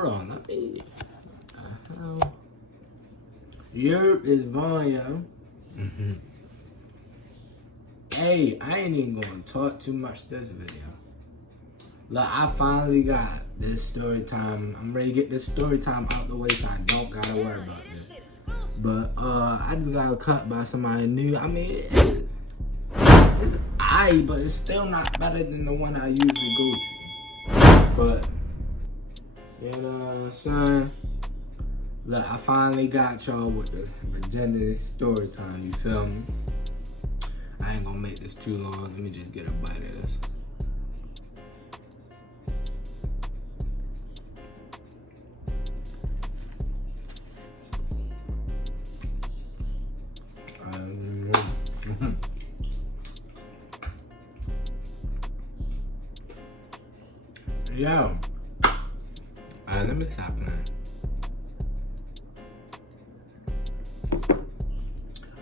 Hold on, let me. Europe is fun, yo. Hey, I ain't even gonna talk too much this video. Look, I finally got this story time. I'm ready to get this story time out the way so I don't gotta worry about this. But I just got cut by somebody new. I mean, it's aight, but it's still not better than the one I usually go to. But yeah, son. Look, I finally got y'all with the Virginity story time. You feel me? I ain't gonna make this too long. Let me just get a bite of this. Yo. Alright, let me stop playing.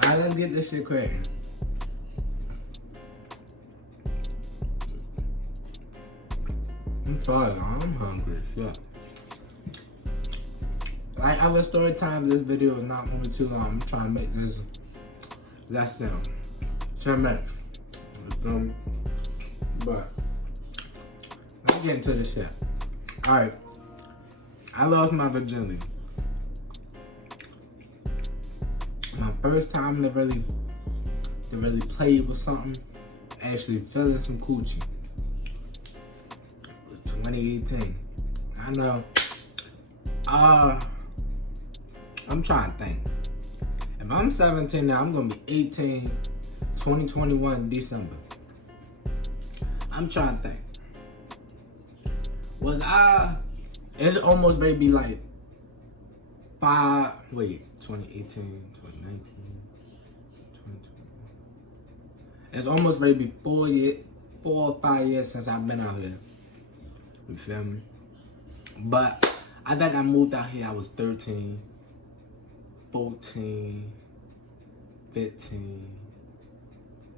Alright, let's get this shit crazy. I'm sorry, I'm hungry as shit. Like other story time, this video is not only too long. I'm trying to make this less than 10 minutes. But let's get into this shit. Alright. I lost my virginity. My first time to really play with something, actually feeling some coochie, was 2018. I know. I'm trying to think. If I'm 17 now, I'm gonna be 18, 2021 December. I'm trying to think. It's almost maybe like 2018, 2019, 2020. It's almost maybe 4 or 5 years since I've been out here. You feel me? But I think I moved out here, I was 13, 14, 15,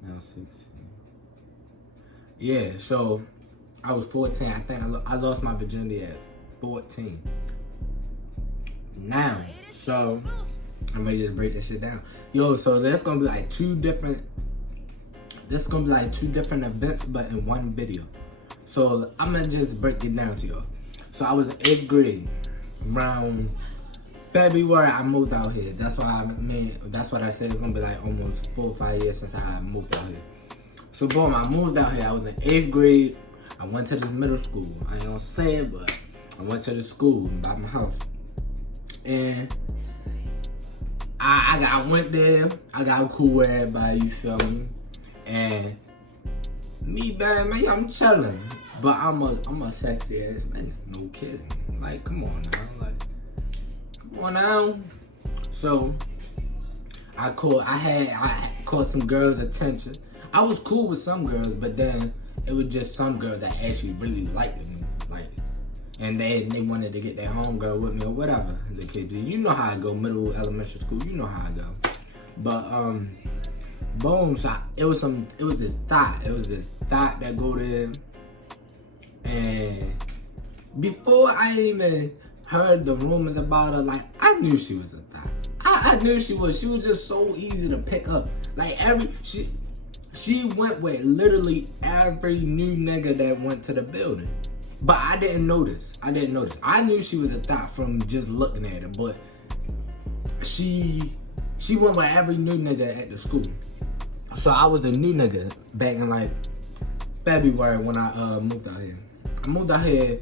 now 16. Yeah, so I was 14. I think I lost my virginity at 14. Now, so I'm ready to just break this shit down. Yo, so there's gonna be like two different events, but in one video. So I'm gonna just break it down to y'all. So I was in 8th grade. Around February, I moved out here. That's what I said. It's gonna be like almost 4 or 5 years since I moved out here. So boom, I moved out here. I was in 8th grade. I went to this middle school. I ain't gonna say it, but I went to the school by my house. And I went there. I got cool with everybody, you feel me? And me, man, I'm chilling. But I'm a sexy ass man. No kidding. Like, come on now. Like, come on now. So I caught some girls' attention. I was cool with some girls, but then it was just some girls that actually really liked me. Like, and they wanted to get their homegirl with me or whatever the kid do. You know how I go, middle, elementary school, you know how I go. But boom, so it was this thought that go there. And before I even heard the rumors about her, like, I knew she was a thought. I knew she was. She was just so easy to pick up. Like, she went with literally every new nigga that went to the building. But I didn't notice. I knew she was a thought from just looking at her, but she went with every new nigga at the school. So I was a new nigga back in like February when I moved out here. I moved out here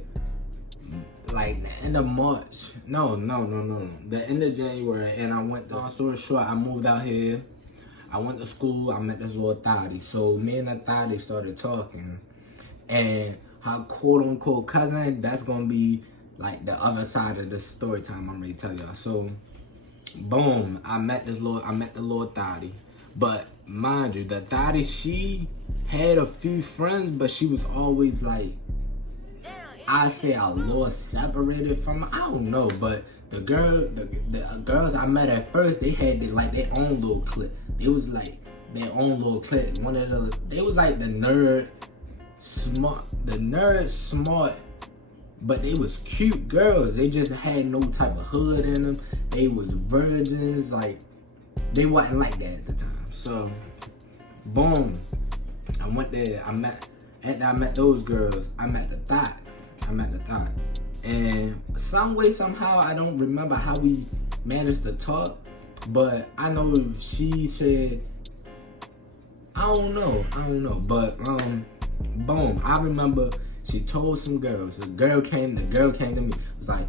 like the end of March. No. The end of January, and I went, long story short, I moved out here. I went to school, I met this little thotty. So me and the thotty started talking. And her quote unquote cousin, that's gonna be like the other side of the story time I'm ready to tell y'all. So boom, I met the little thotty. But mind you, the thotty, she had a few friends, but she was always like, I say a little separated from her. I don't know, but the girls I met at first, they had their own little clique. It was like their own little clique. They was like the nerd smart but they was cute girls. They just had no type of hood in them. They was virgins. Like, they wasn't like that at the time. So, boom. I went there. After I met those girls, I met the thought. And some way, somehow, I don't remember how we managed to talk. But I know she said, I don't know. But, boom. I remember she told some girls. The girl came to me. It was like,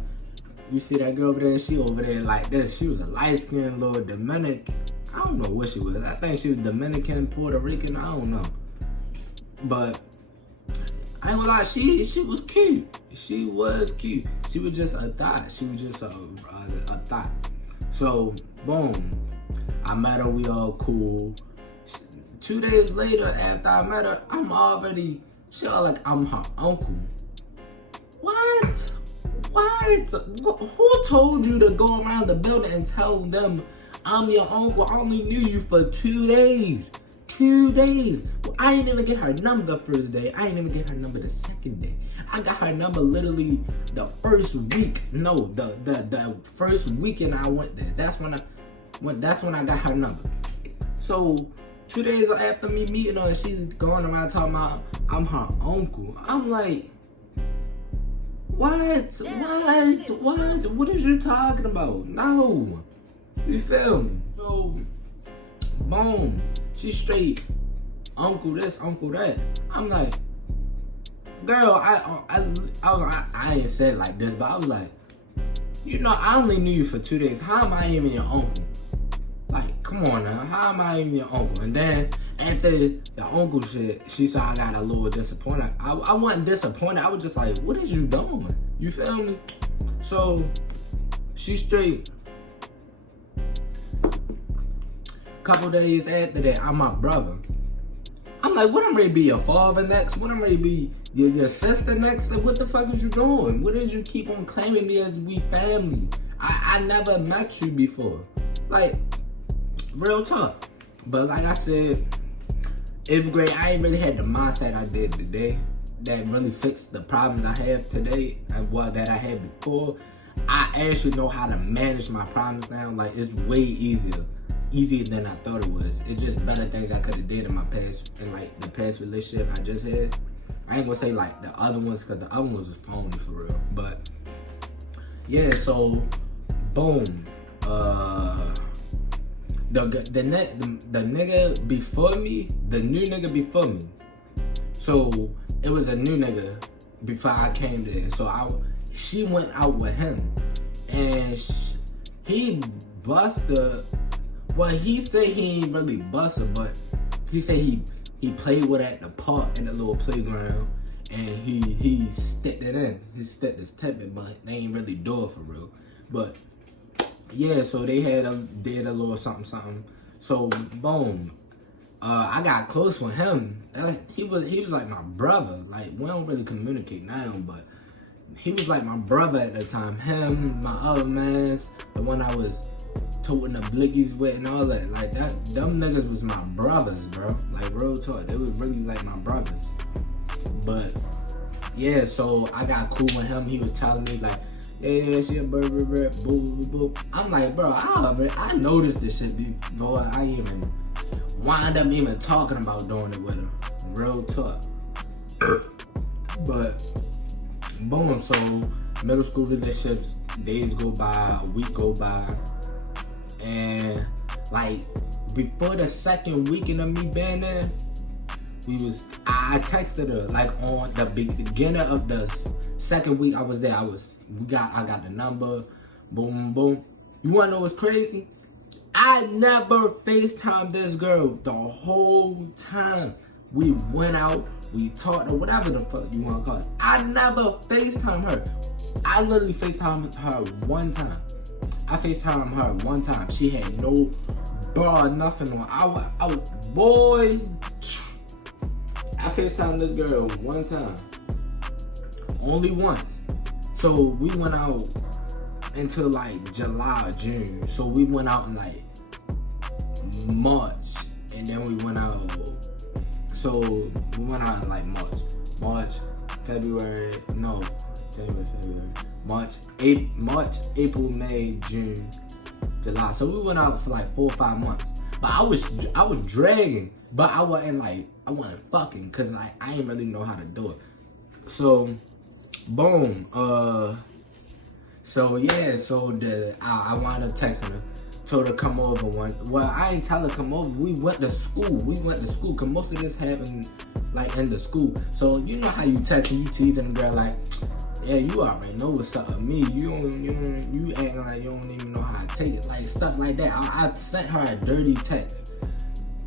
you see that girl over there? She over there like this. She was a light-skinned little Dominican. I don't know what she was. I think she was Dominican, Puerto Rican. I don't know. But I ain't gonna lie, she was cute. She was cute. She was just a thought. She was just a thought. So, boom. I met her. We all cool. 2 days later, after I met her, I'm already like I'm her uncle. What? Who told you to go around the building and tell them I'm your uncle? I only knew you for 2 days. 2 days. Well, I didn't even get her number the first day. I didn't even get her number the second day. I got her number literally the first week. No, the first weekend I went there. That's when I got her number. So 2 days after me meeting her, she's going around talking about I'm her uncle. I'm like, what? What is you talking about? No. You feel me? So, boom. She straight, uncle this, uncle that. I'm like, girl, I ain't said it like this, but I was like, you know, I only knew you for 2 days. How am I even your uncle? Like, come on now. How am I even your uncle? And then after the uncle shit, she saw I got a little disappointed. I wasn't disappointed. I was just like, what is you doing? You feel me? So she straight. Couple days after that, I'm my brother. I'm like, what, I'm ready to be your father next? What, I'm ready to be your sister next? Like, what the fuck is you doing? What did you keep on claiming me as we family? I never met you before. Like, real talk. But like I said, 8th grade, I ain't really had the mindset I did today that really fixed the problems I have today and what that I had before. I actually know how to manage my problems now. Like, it's way easier than I thought it was. It's just better things I could have did in my past, in like the past relationship I just had. I ain't gonna say like the other ones, because the other ones was phony for real. But yeah, so boom. The nigga before me, the new nigga before me. So it was a new nigga before I came there. So she went out with him, and he busted. Well, he said he ain't really busted, but he said he played with her at the park in the little playground, and he stepped it in. He stepped his tip in, but they ain't really do it for real. But yeah, so they did a little something. So boom, I got close with him. He was like my brother. Like, we don't really communicate now, but he was like my brother at the time. Him, my other mans, the one I was toting the blickies with and all that. Like, them niggas was my brothers, bro. Like, real talk. They was really like my brothers. But yeah, so I got cool with him. He was telling me like, yeah, she a boo. I'm like, bro, I noticed this shit before I even wind up even talking about doing it with her. Real talk. But boom, so middle school relationships, days go by, a week go by, and like before the second weekend of me being there, I texted her like on the beginning of the second week I was there. I got the number, boom. You wanna know what's crazy? I never FaceTimed this girl the whole time. We went out, we talked, or whatever the fuck you wanna call it. I never FaceTimed her. I literally FaceTimed her one time. She had no bar, nothing on. I FaceTimed this girl one time. Only once. So we went out until like July or June. So we went out in like March. And then we went out. So we went out in like March, February, no. January, February, March, April, May, June, July. So we went out for like 4 or 5 months. But I was dragging, but I wasn't fucking, cause like I ain't really know how to do it. So, boom. So yeah. So I wound up texting her. Told her come over one. Well, I ain't tell her come over. We went to school. Cause most of this happened like in the school. So you know how you text and you teasing a girl like, yeah, you already know what's up with me. You acting like you don't even know how to take it, like stuff like that. I sent her a dirty text.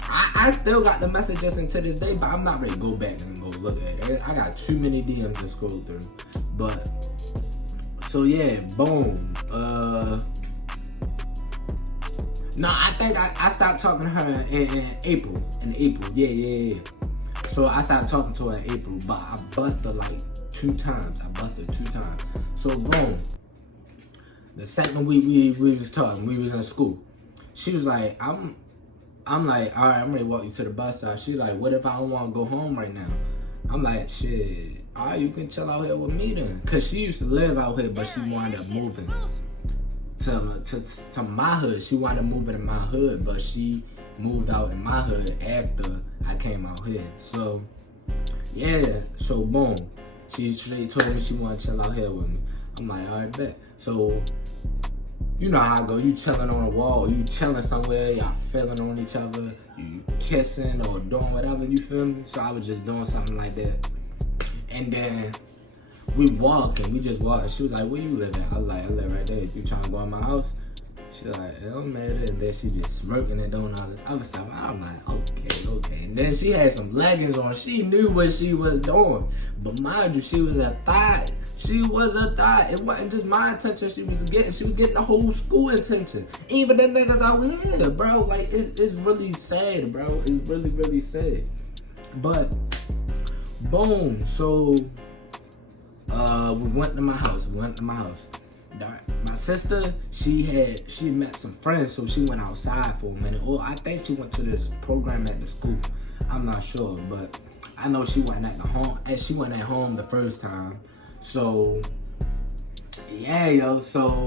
I still got the messages until this day, but I'm not ready to go back and go look at it. I got too many DMs to scroll through. But so yeah, boom. No, I think I stopped talking to her in April. Yeah. So I stopped talking to her in April, but I busted her like 2 times. So boom. The second week we was talking, we was in school. She was like, I'm like, all right, I'm ready to walk you to the bus stop. She's like, what if I don't want to go home right now? I'm like, shit, all right, you can chill out here with me then. Cause she used to live out here, but she wound up moving to my hood. She wanted to move in my hood, but she moved out in my hood after I came out here. So yeah, so boom, she straight told me she wanted to chill out here with me. I'm like, all right, bet. So you know how I go. You chilling on a wall, you chilling somewhere, y'all feeling on each other, you kissing or doing whatever, you feel me? So I was just doing something like that. And then we just walking. She was like, where you live at? I was like, I live right there. You trying to go in my house? She was like, it don't matter. And then she just smirking and doing all this other stuff. I'm like, okay. And then she had some leggings on. She knew what she was doing. But mind you, she was a thot. It wasn't just my attention she was getting the whole school attention. Even the niggas out here, bro. Like, it's really sad, bro. It's really, really sad. But, boom. So, we went to my house. My sister, she met some friends, so she went outside for a minute. Or I think she went to this program at the school. I'm not sure, but I know she went at home. She went at home the first time. So yeah, yo. So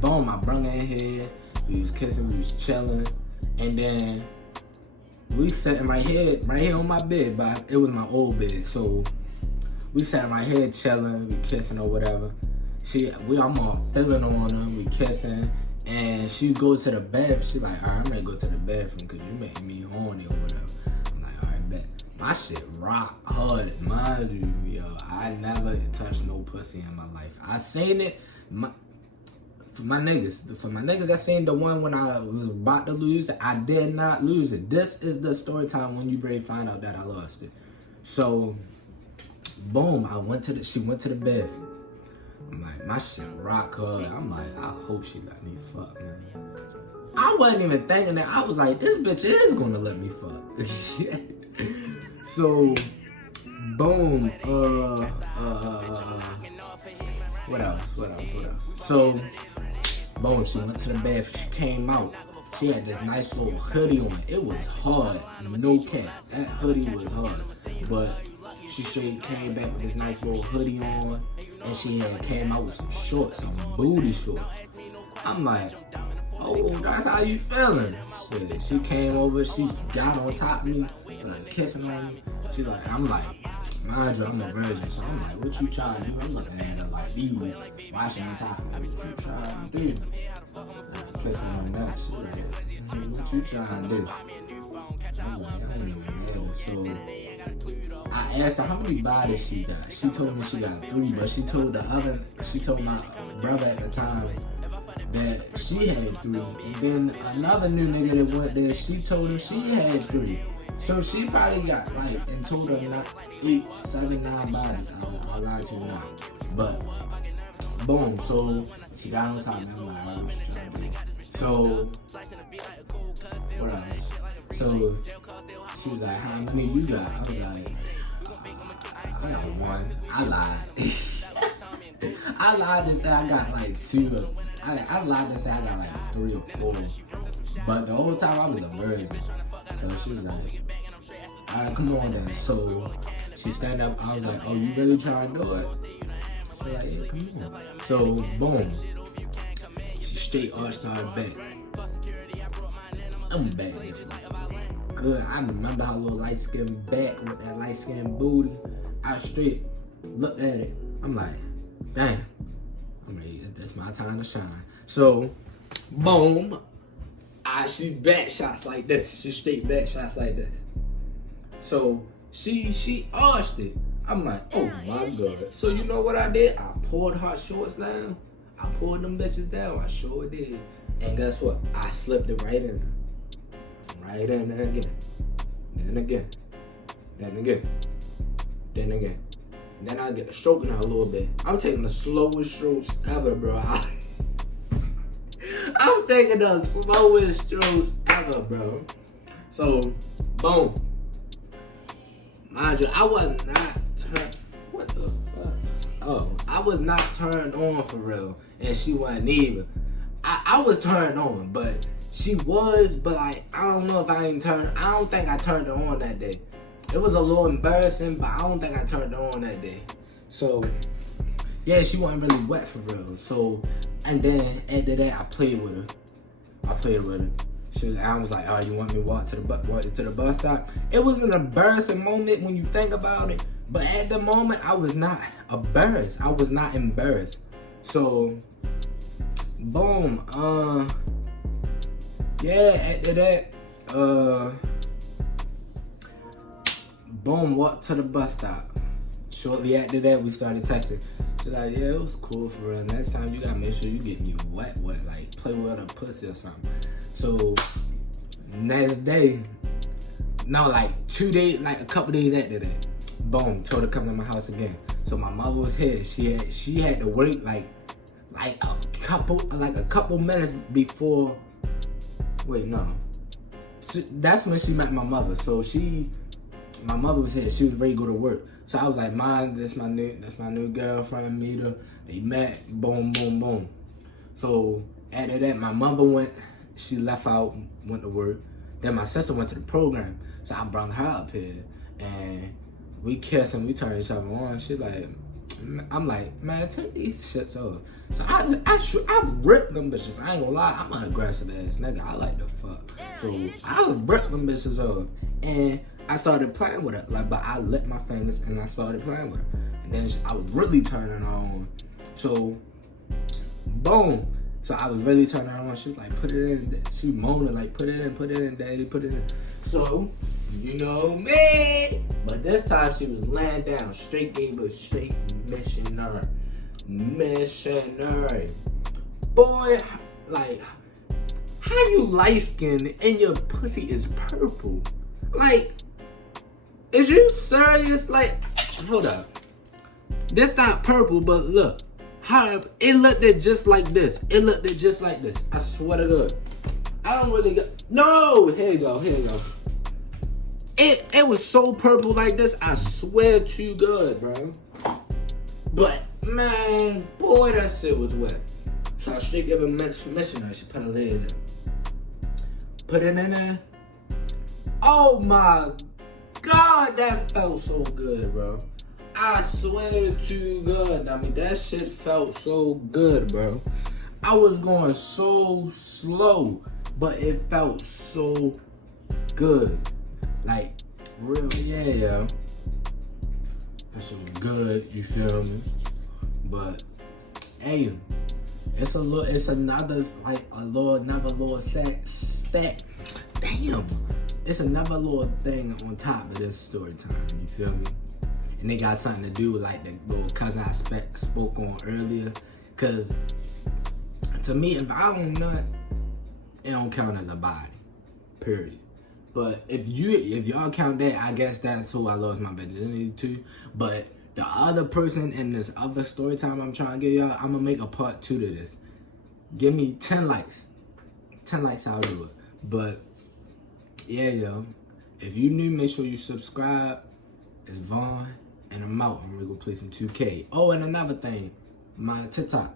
boom, I brung her in here. We was kissing, we was chilling, and then we sitting right here on my bed. But it was my old bed, so we sat right here chilling, we kissing or whatever. I'm all feeling on her, we kissing, and she goes to the bathroom. She like, all right, I'm gonna go to the bathroom because you making me horny or whatever. I'm like, all right, bet. My shit rock hard, mind you, yo. I never touched no pussy in my life. I seen it, for my niggas that seen the one when I was about to lose it, I did not lose it. This is the story time when you ready to find out that I lost it. So, boom, she went to the bathroom. I'm like, my shit rock hard. I'm like, I hope she let me fuck, man. I wasn't even thinking that. I was like, this bitch is gonna let me fuck. So, boom, what else? So, boom, she went to the bathroom, she came out. She had this nice little hoodie on. It was hard, no cap. That hoodie was hard. But she straight came back with this nice little hoodie on, and she came out with some shorts, some booty shorts. I'm like, oh, that's how you feeling? Shit, she came over, she got on top of me, like kissing on me. She's like, I'm like, mind you, I'm a virgin, so I'm like, what you trying to do? I'm looking at her like, you washing on top of me. What you trying to do? Kissing on that. She's like, what you trying to do? I'm like, I ain't even mad. So I asked her how many bodies she got. She told me she got 3, but she told my brother at the time that she had 3. And then another new nigga that went there, she told him she had 3. So she probably got like, in total, not 8, 7, 9 bodies. I'll lie to you now. But, boom, so she got on top of me. I'm like, all right, so, what else? So, she was like, how many you got? I was like, I got 1. I lied. I lied and said I got like 2. I lied and said I got like 3 or 4. But the whole time I was a virgin. So she was like, alright, come on then. So she stand up. I was like, oh, you really trying to do it? So like, yeah, come on. So boom, she straight all started back. I'm back. Good. I remember her little light skin back with that light skin booty. I straight looked at it. I'm like, damn. I'm ready. That's my time to shine. So, boom. She back shots like this. She straight back shots like this. So she arched it. I'm like, oh my god. So you know what I did? I pulled her shorts down. I pulled them bitches down. I sure did. And guess what? I slipped it right in there. Right in there again. Then again. Then again. Then again. And then I get stroking her a little bit. I'm taking the slowest strokes ever, bro. I'm taking the slowest strokes ever, bro. So, boom. Mind you, I was not turned. What the fuck? Oh, I was not turned on for real. And she wasn't either. I was turned on, but she was, but like, I don't know if I ain't turned. I don't think I turned her on that day. It was a little embarrassing, but I don't think I turned her on that day. So, yeah, she wasn't really wet for real. So, and then after that, I played with her. I was like, oh, you want me to walk to the bus stop? It was an embarrassing moment when you think about it. But at the moment, I was not embarrassed. So, boom. Yeah, after that, boom, walked to the bus stop. Shortly after that, we started texting. She's like, yeah, it was cool for real. Next time, you gotta make sure you get me wet, like play with a pussy or something. So, next day, no, like 2 days, like a couple days after that, boom, told her to come to my house again. So my mother was here. She had to wait like a couple minutes before. Wait, no. That's when she met my mother. So my mother was here. She was ready to go to work. So I was like, Mom, that's my new girlfriend. Meet her. They met. Boom, boom, boom. So after that, my mother went. She left out, went to work. Then my sister went to the program. So I brought her up here, and we kissed and we turned each other on. She like, I'm like, man, take these shits off. So I ripped them bitches. I ain't gonna lie, I'm an aggressive ass nigga. I like to fuck. So I ripped them bitches off, and I started playing with her. Like, but I lit my fingers and I started playing with her. And then I was really turning her on. So, boom. So I was really turning her on. She was like, put it in. She moaned like, put it in, daddy, put it in. So, you know me. But this time she was laying down. Straight gave her straight missionary. Boy, like, how you light skinned and your pussy is purple? Like, is you serious? Like, hold up. This not purple, but look. How it looked at just like this. I swear to God. I don't really got. No! Here you go. It was so purple like this. I swear to God, bro. But, man, boy, that shit was wet. So I straight give a missionary. She put her legs in. Put it in there. Oh my God, that felt so good, bro. I swear to God, I mean, that shit felt so good, bro. I was going so slow, but it felt so good. Like, real, yeah. That shit was good, you feel me? But, hey, it's another stack. Damn. It's another little thing on top of this story time, you feel me? And they got something to do with like the little cousin I spoke on earlier. Cause to me, if I don't nut, it don't count as a body. Period. But if y'all count that, I guess that's who I lost my virginity to. But the other person in this other story time I'm trying to give y'all, I'm gonna make a part 2 to this. Give me 10 likes. 10 likes, I'll do it. But yeah, yo. If you new, make sure you subscribe. It's Vaughn. And I'm out. I'm gonna go play some 2K. Oh, and another thing, my TikTok.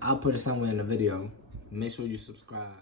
I'll put it somewhere in the video. Make sure you subscribe.